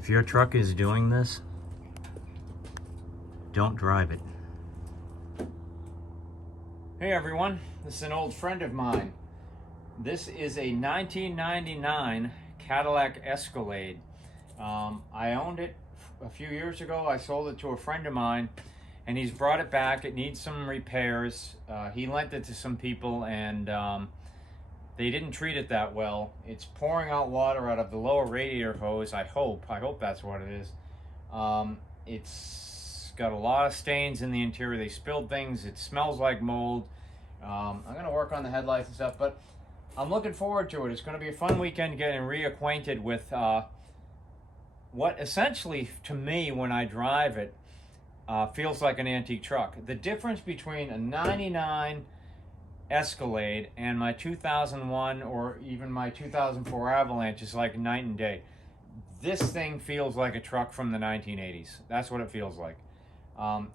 If your truck is doing this, don't drive it. Hey everyone, this is an old friend of mine. This is a 1999 Cadillac Escalade. I owned it a few years ago. I sold it to a friend of mine and he's brought it back. It needs some repairs. He lent it to some people and they didn't treat it that well. It's pouring out water out of the lower radiator hose. I hope that's what it is. It's got a lot of stains in the interior. They spilled things. It smells like mold. I'm gonna work on the headlights and stuff, but I'm looking forward to it. It's gonna be a fun weekend getting reacquainted with what essentially, to me, when I drive it, feels like an antique truck. The difference between a 99 Escalade and my 2001 or even my 2004 Avalanche is like night and day. This thing feels like a truck from the 1980s. That's what it feels like.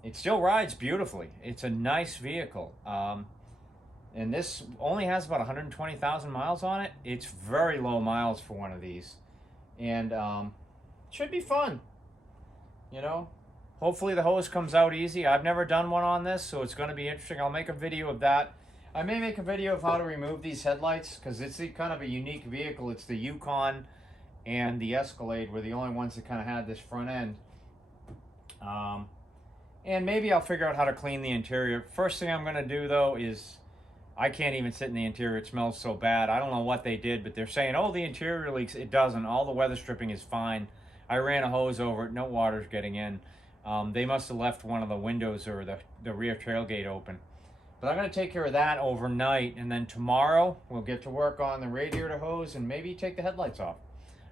It still rides beautifully. It's a nice vehicle. And this only has about 120,000 miles on it. It's very low miles for one of these. And should be fun. You know, hopefully the hose comes out easy. I've never done one on this, so it's going to be interesting. I'll make a video of that. I may make a video of how to remove these headlights because it's kind of a unique vehicle. It's the Yukon and the Escalade were the only ones that kind of had this front end. And maybe I'll figure out how to clean the interior. First thing I'm going to do, though, is I can't even sit in the interior. It smells so bad. I don't know what they did, but they're saying, oh, the interior leaks. It doesn't. All the weather stripping is fine. I ran a hose over it. No water's getting in. They must have left one of the windows or the rear tailgate open. But I'm going to take care of that overnight, and then tomorrow we'll get to work on the radiator hose and maybe take the headlights off.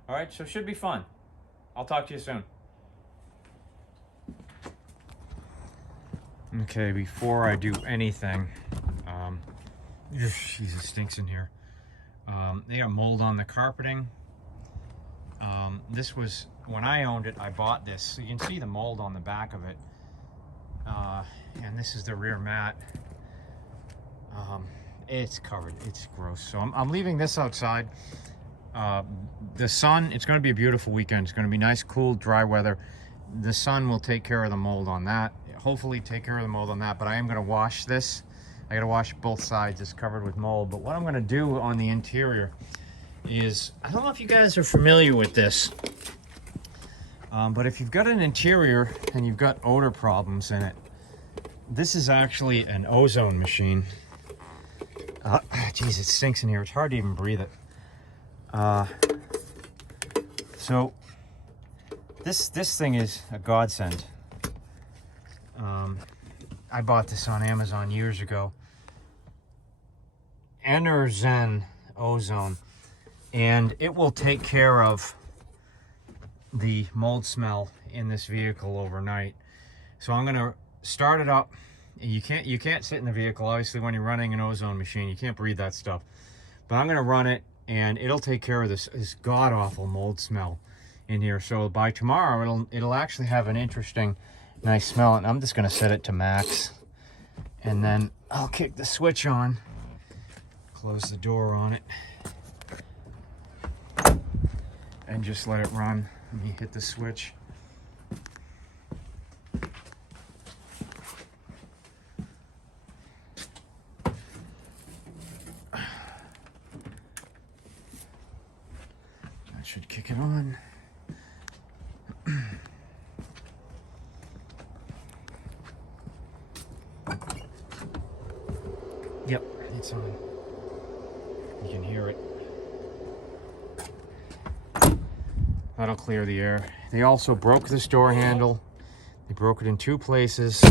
All right, so it should be fun. I'll talk to you soon. Okay, before I do anything, Jesus, it stinks in here. They got mold on the carpeting. This was, when I owned it, I bought this. So you can see the mold on the back of it. And this is the rear mat. It's covered. It's gross. So I'm leaving this outside. The sun, it's going to be a beautiful weekend. It's going to be nice, cool, dry weather. The sun will take care of the mold on that. Hopefully take care of the mold on that, but I am going to wash this. I got to wash both sides. It's covered with mold. But what I'm going to do on the interior is, I don't know if you guys are familiar with this, but if you've got an interior and you've got odor problems in it, this is actually an ozone machine. Geez, it stinks in here. It's hard to even breathe it. So this thing is a godsend. I bought this on Amazon years ago. Enerzen Ozone, and it will take care of the mold smell in this vehicle overnight. So I'm gonna start it up. You can't sit in the vehicle, obviously, when you're running an ozone machine. You can't breathe that stuff. But I'm gonna run it, and it'll take care of this god-awful mold smell in here. So by tomorrow, it'll actually have an interesting, nice smell. And I'm just gonna set it to max, and then I'll kick the switch on, close the door on it, and just let it run. Let me hit the switch. That should kick it on. Yep, it's on. You can hear it. That'll clear the air. They also broke this door handle. They broke it in 2 places.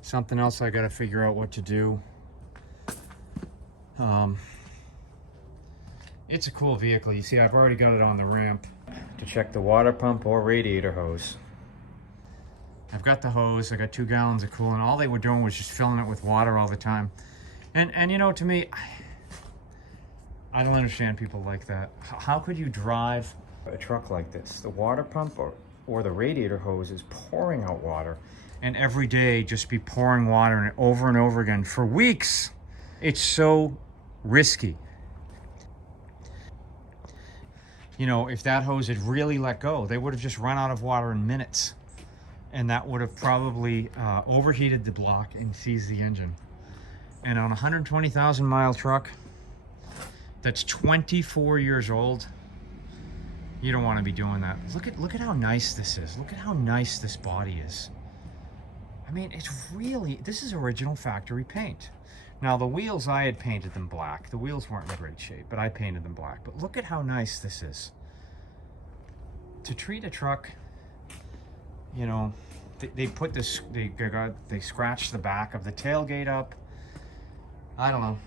Something else I gotta figure out what to do. It's a cool vehicle. You see, I've already got it on the ramp to check the water pump or radiator hose. I've got the hose. I got 2 gallons of coolant. All they were doing was just filling it with water all the time. And you know, to me, I don't understand people like that. How could you drive a truck like this? The water pump or the radiator hose is pouring out water, and every day just be pouring water in it over and over again for weeks. It's so risky. you know, if that hose had really let go, they would have just run out of water in minutes. And that would have probably overheated the block and seized the engine. And on a 120,000 mile truck that's 24 years old, you don't want to be doing that. Look at how nice this is. Look at how nice this body is. I mean, it's really, this is original factory paint. Now the wheels, I had painted them black. The wheels weren't in great shape, but I painted them black. But look at how nice this is. To treat a truck, you know, they put this, they scratched the back of the tailgate up. I don't know.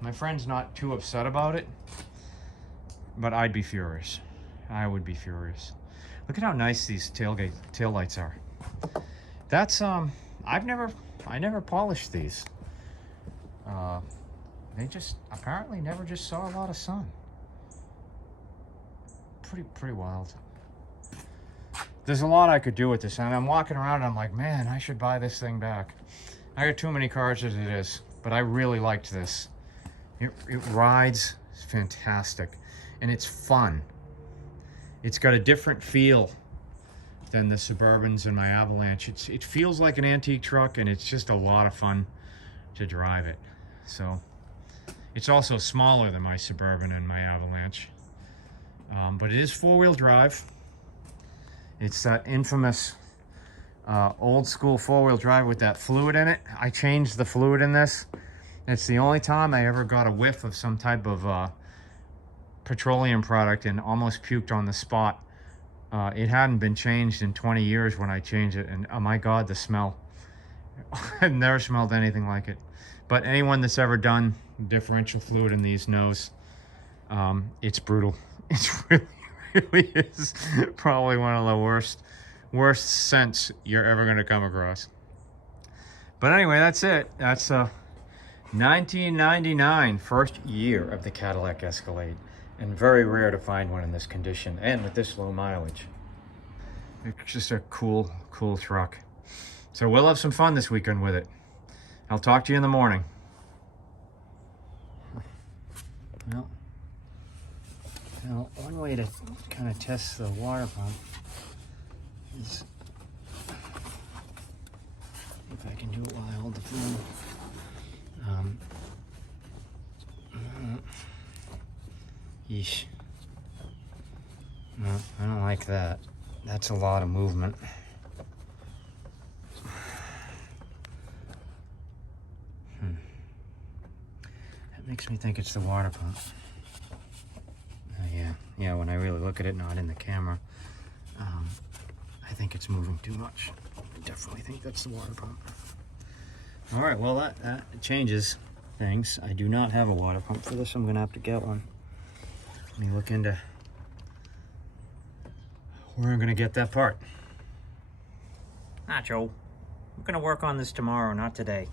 My friend's not too upset about it, but I'd be furious. I would be furious. Look at how nice these tail lights are. That's I never polished these. They just apparently never just saw a lot of sun. Pretty wild. There's a lot I could do with this, and I'm walking around and I'm like, man, I should buy this thing back. I got too many cars as it is, but I really liked this. It rides, it's fantastic, and it's fun. It's got a different feel than the Suburbans and my Avalanche. It feels like an antique truck, and it's just a lot of fun to drive it. So it's also smaller than my Suburban and my Avalanche, but it is four-wheel drive. It's that infamous old school four-wheel drive with that fluid in it. I changed the fluid in this. It's the only time I ever got a whiff of some type of petroleum product and almost puked on the spot. It hadn't been changed in 20 years when I changed it, and oh my God, the smell. I've never smelled anything like it. But anyone that's ever done differential fluid in these knows it's brutal. It's really is probably one of the worst scents you're ever going to come across. But anyway, that's it. That's 1999, first year of the Cadillac Escalade, and very rare to find one in this condition and with this low mileage. It's just a cool truck. So we'll have some fun this weekend with it. I'll talk to you in the morning. Well, one way to kind of test the water pump is if I can do it while I hold the phone. Yeesh. No, I don't like that. That's a lot of movement. That makes me think it's the water pump. Yeah, when I really look at it, not in the camera, I think it's moving too much. I definitely think that's the water pump. All right, well, that changes things. I do not have a water pump for this. I'm gonna have to get one. Let me look into where I'm gonna get that part. Nacho, I'm gonna work on this tomorrow, not today.